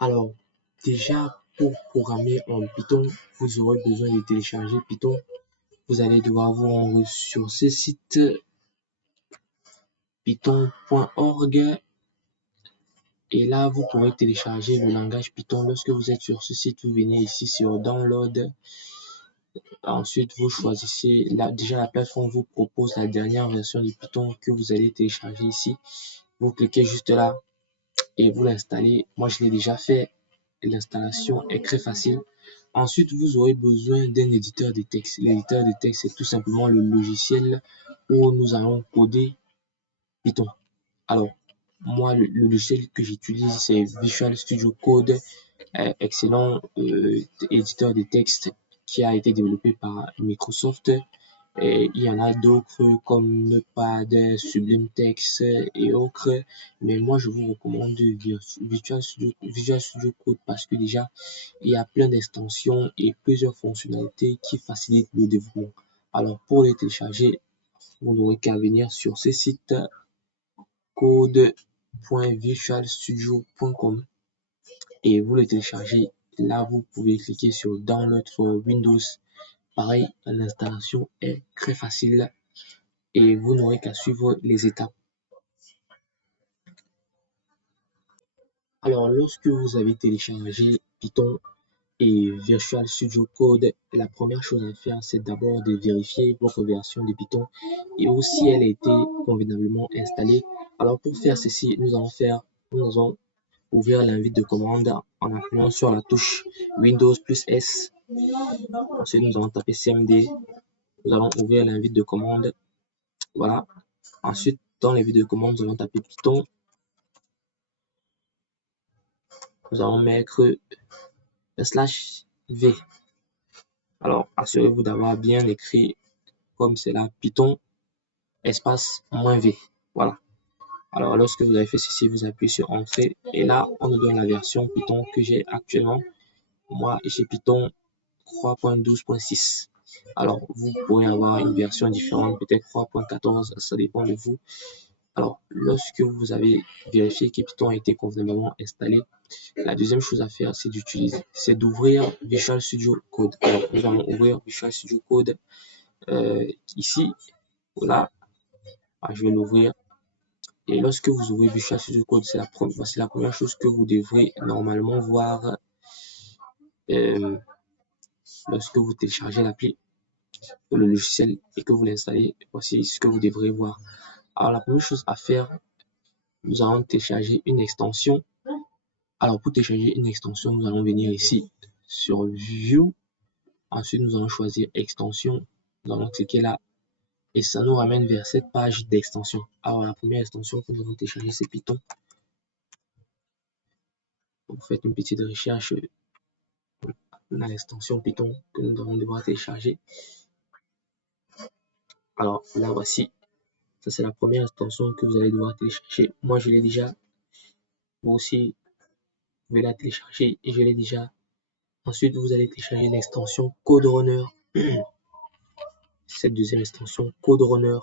Alors, déjà, pour programmer en Python, vous aurez besoin de télécharger Python. Vous allez devoir vous rendre sur ce site python.org et là, vous pourrez télécharger le langage Python. Lorsque vous êtes sur ce site, vous venez ici sur Download. Ensuite, vous choisissez, déjà la plateforme vous propose la dernière version de Python que vous allez télécharger ici. Vous cliquez juste là et vous l'installez. Moi, je l'ai déjà fait. L'installation est très facile. Ensuite, vous aurez besoin d'un éditeur de texte. L'éditeur de texte, c'est tout simplement le logiciel où nous allons coder Python. Alors, moi, le logiciel que j'utilise, c'est Visual Studio Code, excellent éditeur de texte qui a été développé par Microsoft. Et il y en a d'autres comme Notepad, Sublime Text et autres. Mais moi, je vous recommande Visual Studio Code parce que déjà, il y a plein d'extensions et plusieurs fonctionnalités qui facilitent le développement. Alors, pour les télécharger, vous n'aurez qu'à venir sur ce site code.visualstudio.com et vous le téléchargez. Là, vous pouvez cliquer sur Download for Windows. Pareil, l'installation est très facile et vous n'aurez qu'à suivre les étapes. Alors, lorsque vous avez téléchargé Python et Visual Studio Code, la première chose à faire, c'est d'abord de vérifier votre version de Python et aussi elle a été convenablement installée. Alors, pour faire ceci, nous allons ouvrir l'invite de commande en appuyant sur la touche Windows plus S. Ensuite, nous allons taper CMD. Nous allons ouvrir l'invite de commande. Voilà. Ensuite, dans l'invite de commande, nous allons taper Python. Nous allons mettre /v. Alors, assurez-vous d'avoir bien écrit comme c'est là, Python, espace, -v. Voilà. Alors, lorsque vous avez fait ceci, vous appuyez sur Entrée. Et là, on nous donne la version Python que j'ai actuellement. Moi, j'ai Python 3.12.6. Alors, vous pourrez avoir une version différente, peut-être 3.14, ça dépend de vous. Alors, lorsque vous avez vérifié que Python a été convenablement installé, la deuxième chose à faire, c'est d'ouvrir Visual Studio Code. Alors, nous allons ouvrir Visual Studio Code ici. Voilà, je vais l'ouvrir. Et lorsque vous ouvrez Visual Studio Code, c'est la première chose que vous devrez normalement voir lorsque vous téléchargez l'appli, le logiciel et que vous l'installez. Voici ce que vous devrez voir. Alors, la première chose à faire, nous allons télécharger une extension. Alors, pour télécharger une extension, nous allons venir ici sur View. Ensuite, nous allons choisir Extension. Nous allons cliquer là et ça nous ramène vers cette page d'extension. Alors, la première extension que nous allons télécharger, c'est Python. Vous faites une petite recherche dans l'extension Python que nous allons devoir télécharger. Alors, là, voici. Ça, c'est la première extension que vous allez devoir télécharger. Moi, je l'ai déjà. Vous aussi, vous pouvez la télécharger et je l'ai déjà. Ensuite, vous allez télécharger l'extension CodeRunner. Cette deuxième extension CodeRunner.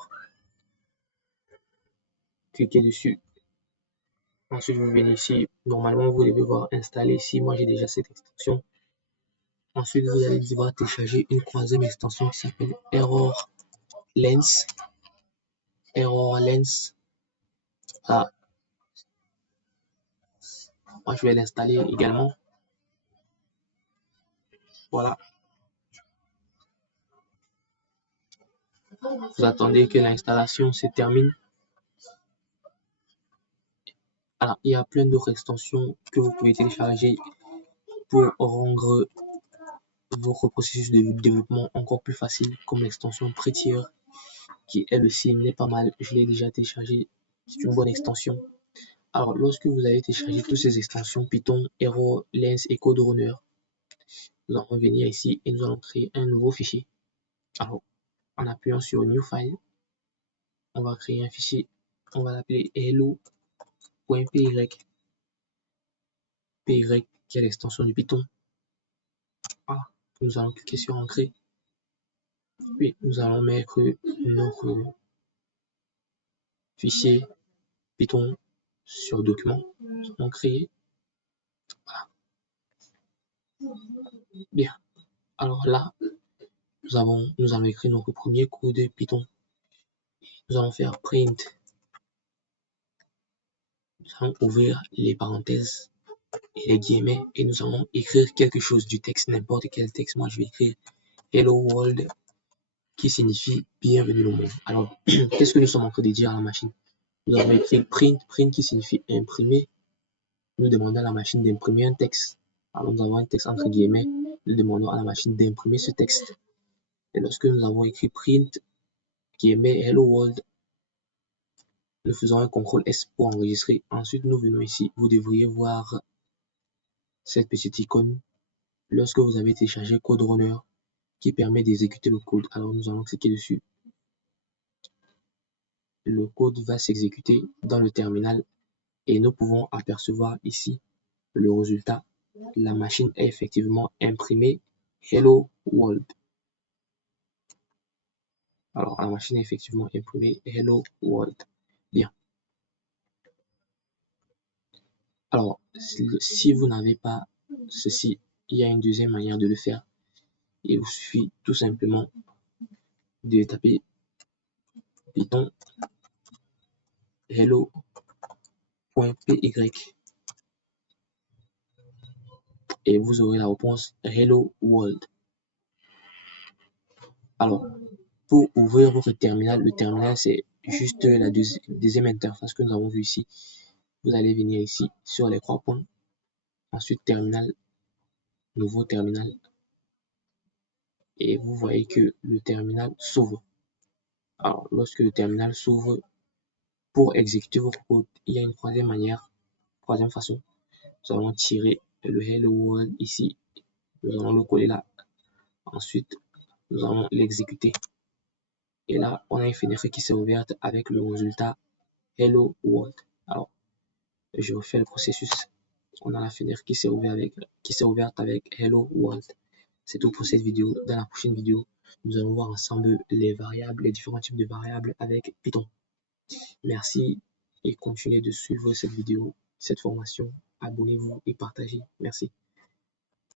Cliquez dessus. Ensuite, vous venez ici. Normalement, vous devez voir installer ici. Moi, j'ai déjà cette extension. Ensuite, vous allez devoir télécharger une troisième extension qui s'appelle ErrorLens. ErrorLens. Là. Moi, je vais l'installer également. Voilà. Vous attendez que l'installation se termine. Alors, il y a plein d'autres extensions que vous pouvez télécharger pour rendre votre processus de développement encore plus facile, comme l'extension Prettier, qui elle aussi n'est pas mal. Je l'ai déjà téléchargé. C'est une bonne extension. Alors, lorsque vous avez téléchargé toutes ces extensions Python, ErrorLens et CodeRunner, nous allons venir ici et nous allons créer un nouveau fichier. Alors, en appuyant sur New File, on va créer un fichier. On va l'appeler hello.py. py qui est l'extension du Python. Voilà. Nous allons cliquer sur Entrée. Puis nous allons mettre notre fichier Python sur document. Nous allons créer. Bien. Alors là, nous allons écrire notre premier code Python. Nous allons faire print. Nous allons ouvrir les parenthèses et les guillemets et nous allons écrire quelque chose du texte, n'importe quel texte. Moi, je vais écrire Hello World, qui signifie bienvenue au monde. Alors, qu'est-ce que nous sommes en train de dire à la machine? Nous avons écrit print, print qui signifie imprimer. Nous demandons à la machine d'imprimer un texte. Alors, nous avons un texte entre guillemets. Nous demandons à la machine d'imprimer ce texte. Et lorsque nous avons écrit print, guillemets, hello world, nous faisons un CTRL S pour enregistrer. Ensuite, nous venons ici. Vous devriez voir cette petite icône lorsque vous avez téléchargé Code Runner qui permet d'exécuter le code. Alors, nous allons cliquer dessus. Le code va s'exécuter dans le terminal et nous pouvons apercevoir ici le résultat. La machine a effectivement imprimé Hello World. Alors, la machine a effectivement imprimé Hello World. Bien. Alors, si vous n'avez pas ceci, il y a une deuxième manière de le faire. Il vous suffit tout simplement de taper Python hello.py et vous aurez la réponse Hello World. Alors, pour ouvrir votre terminal, le terminal c'est juste la deuxième interface que nous avons vue ici. Vous allez venir ici sur les 3 points, ensuite terminal, nouveau terminal, et vous voyez que le terminal s'ouvre. Alors, lorsque le terminal s'ouvre, pour exécuter votre code, il y a une troisième façon. Nous allons tirer le Hello World ici, nous allons le coller là. Ensuite, nous allons l'exécuter. Et là, on a une fenêtre qui s'est ouverte avec le résultat Hello World. Alors, je refais le processus. On a la fenêtre qui s'est ouverte avec Hello World. C'est tout pour cette vidéo. Dans la prochaine vidéo, nous allons voir ensemble les différents types de variables avec Python. Merci et continuez de suivre cette vidéo, cette formation. Abonnez-vous et partagez. Merci.